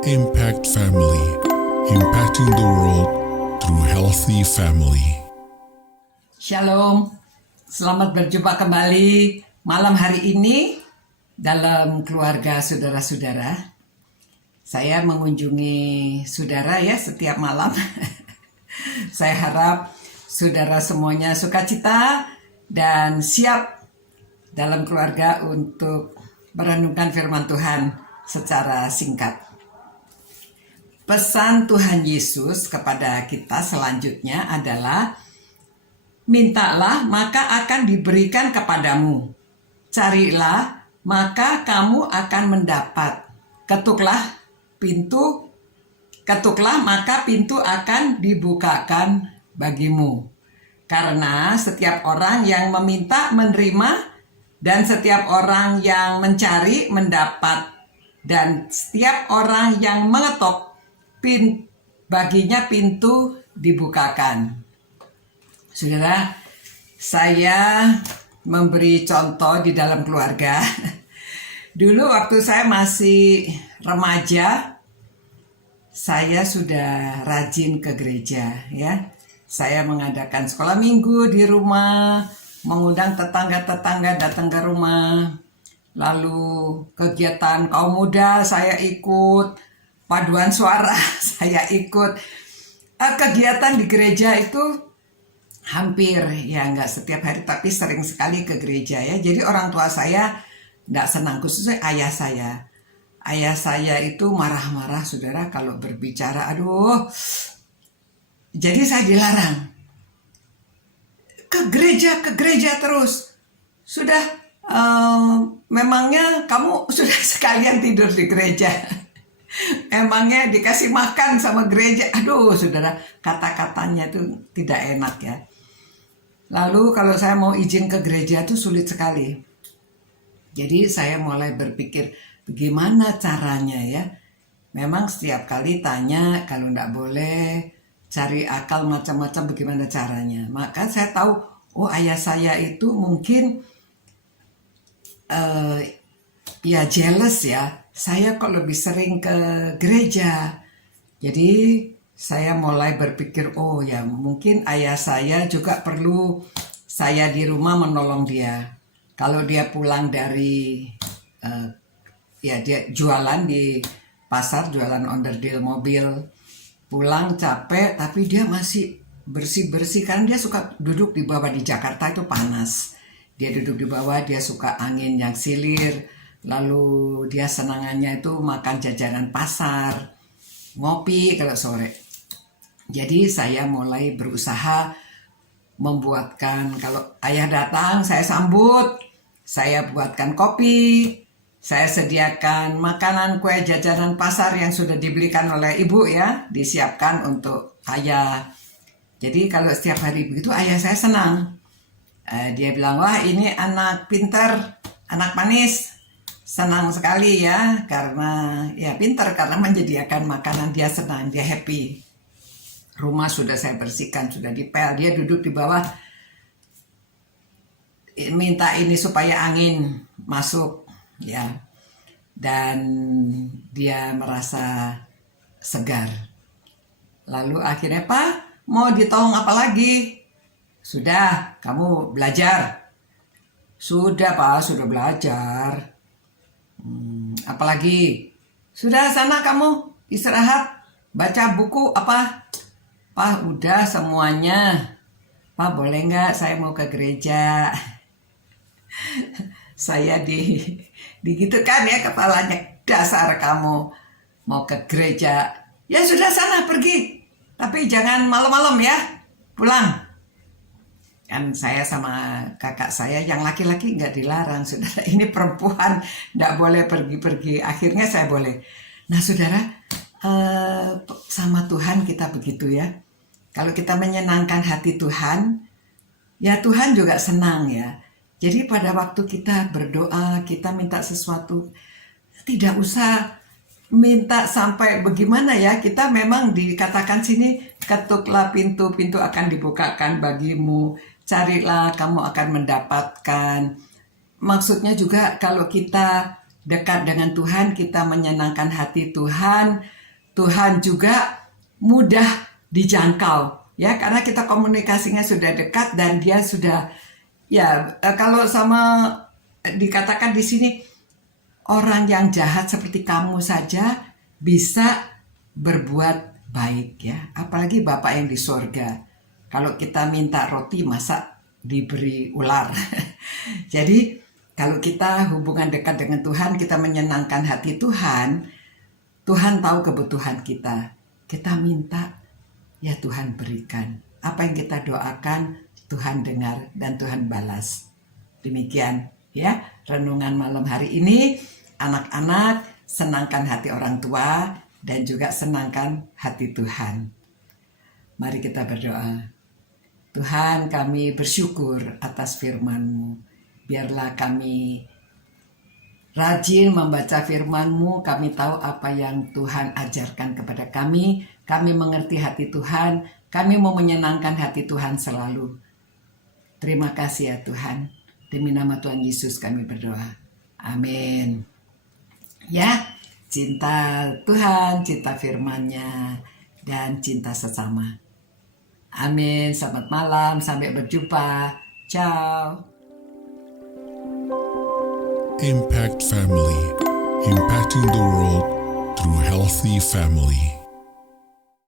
Impact Family, impacting the world through healthy family. Shalom, selamat berjumpa kembali malam hari ini dalam keluarga saudara-saudara. Saya mengunjungi saudara ya setiap malam. Saya harap saudara semuanya sukacita dan siap dalam keluarga untuk merenungkan firman Tuhan secara singkat. Pesan Tuhan Yesus kepada kita selanjutnya adalah, mintalah maka akan diberikan kepadamu. Carilah maka kamu akan mendapat. Ketuklah maka pintu akan dibukakan bagimu. Karena setiap orang yang meminta menerima, dan setiap orang yang mencari mendapat, dan setiap orang yang mengetok baginya pintu dibukakan. Saudara, saya memberi contoh di dalam keluarga. Dulu waktu saya masih remaja, saya sudah rajin ke gereja ya. Saya mengadakan sekolah minggu di rumah, mengundang tetangga-tetangga datang ke rumah. Lalu kegiatan kaum muda saya ikut, paduan suara saya ikut. Kegiatan di gereja itu hampir ya nggak setiap hari tapi sering sekali ke gereja ya. Jadi orang tua saya nggak senang, khususnya ayah saya. Ayah saya itu marah-marah saudara kalau berbicara, aduh. Jadi saya dilarang ke gereja terus. Sudah memangnya kamu sudah sekalian tidur di gereja? Emangnya dikasih makan sama gereja? Aduh saudara, kata-katanya itu tidak enak ya. Lalu kalau saya mau izin ke gereja itu sulit sekali. Jadi saya mulai berpikir bagaimana caranya ya. Memang setiap kali tanya, kalau enggak boleh, cari akal macam-macam bagaimana caranya. Maka saya tahu, oh ayah saya itu mungkin ya jealous ya. Saya kok lebih sering ke gereja. Jadi saya mulai berpikir, oh ya mungkin ayah saya juga perlu saya di rumah menolong dia. Kalau dia pulang dari, ya dia jualan di pasar, jualan onderdil mobil. Pulang capek tapi dia masih bersih-bersih karena dia suka duduk di bawah. Di Jakarta itu panas. Dia duduk di bawah, dia suka angin yang silir. Lalu dia senangannya itu makan jajanan pasar, ngopi kalau sore. Jadi saya mulai berusaha membuatkan, kalau ayah datang saya sambut, saya buatkan kopi, saya sediakan makanan kue jajanan pasar yang sudah dibelikan oleh ibu ya, disiapkan untuk ayah. Jadi kalau setiap hari begitu ayah saya senang. Dia bilang, wah ini anak pintar, anak manis. Senang sekali ya, karena ya pintar karena menyediakan makanan, dia senang, dia happy. Rumah sudah saya bersihkan, sudah dipel, dia duduk di bawah, minta ini supaya angin masuk ya, dan dia merasa segar. Lalu akhirnya, Pak mau ditolong apa lagi? Sudah, kamu belajar. Sudah Pak, sudah belajar. Apalagi? Sudah sana kamu istirahat, baca buku apa? Pak udah semuanya. Pak boleh nggak saya mau ke gereja? Saya digitukan ya kepalanya, dasar kamu mau ke gereja. Ya sudah sana pergi, tapi jangan malam-malam ya, pulang. Kan saya sama kakak saya yang laki-laki nggak dilarang, saudara. Ini perempuan nggak boleh pergi-pergi. Akhirnya saya boleh. Nah saudara, sama Tuhan kita begitu ya. Kalau kita menyenangkan hati Tuhan, ya Tuhan juga senang ya. Jadi pada waktu kita berdoa, kita minta sesuatu, tidak usah minta sampai bagaimana ya. Kita memang dikatakan sini, ketuklah pintu akan dibukakan bagimu. Carilah kamu akan mendapatkan. Maksudnya juga kalau kita dekat dengan Tuhan, kita menyenangkan hati Tuhan. Tuhan juga mudah dijangkau, ya, karena kita komunikasinya sudah dekat dan dia sudah, ya, kalau sama dikatakan di sini, orang yang jahat seperti kamu saja bisa berbuat baik, ya. Apalagi Bapak yang di sorga. Kalau kita minta roti, masa diberi ular. Jadi kalau kita hubungan dekat dengan Tuhan, kita menyenangkan hati Tuhan, Tuhan tahu kebutuhan kita. Kita minta, ya Tuhan berikan. Apa yang kita doakan, Tuhan dengar dan Tuhan balas. Demikian, ya, renungan malam hari ini. Anak-anak, senangkan hati orang tua dan juga senangkan hati Tuhan. Mari kita berdoa. Tuhan, kami bersyukur atas firman-Mu. Biarlah kami rajin membaca firman-Mu, kami tahu apa yang Tuhan ajarkan kepada kami. Kami mengerti hati Tuhan, kami mau menyenangkan hati Tuhan selalu. Terima kasih ya Tuhan. Demi nama Tuhan Yesus kami berdoa. Amin. Ya, cinta Tuhan, cinta firman-Nya, dan cinta sesama. Amin. Selamat malam, sampai berjumpa. Ciao. Impact Family, impacting the world through healthy family.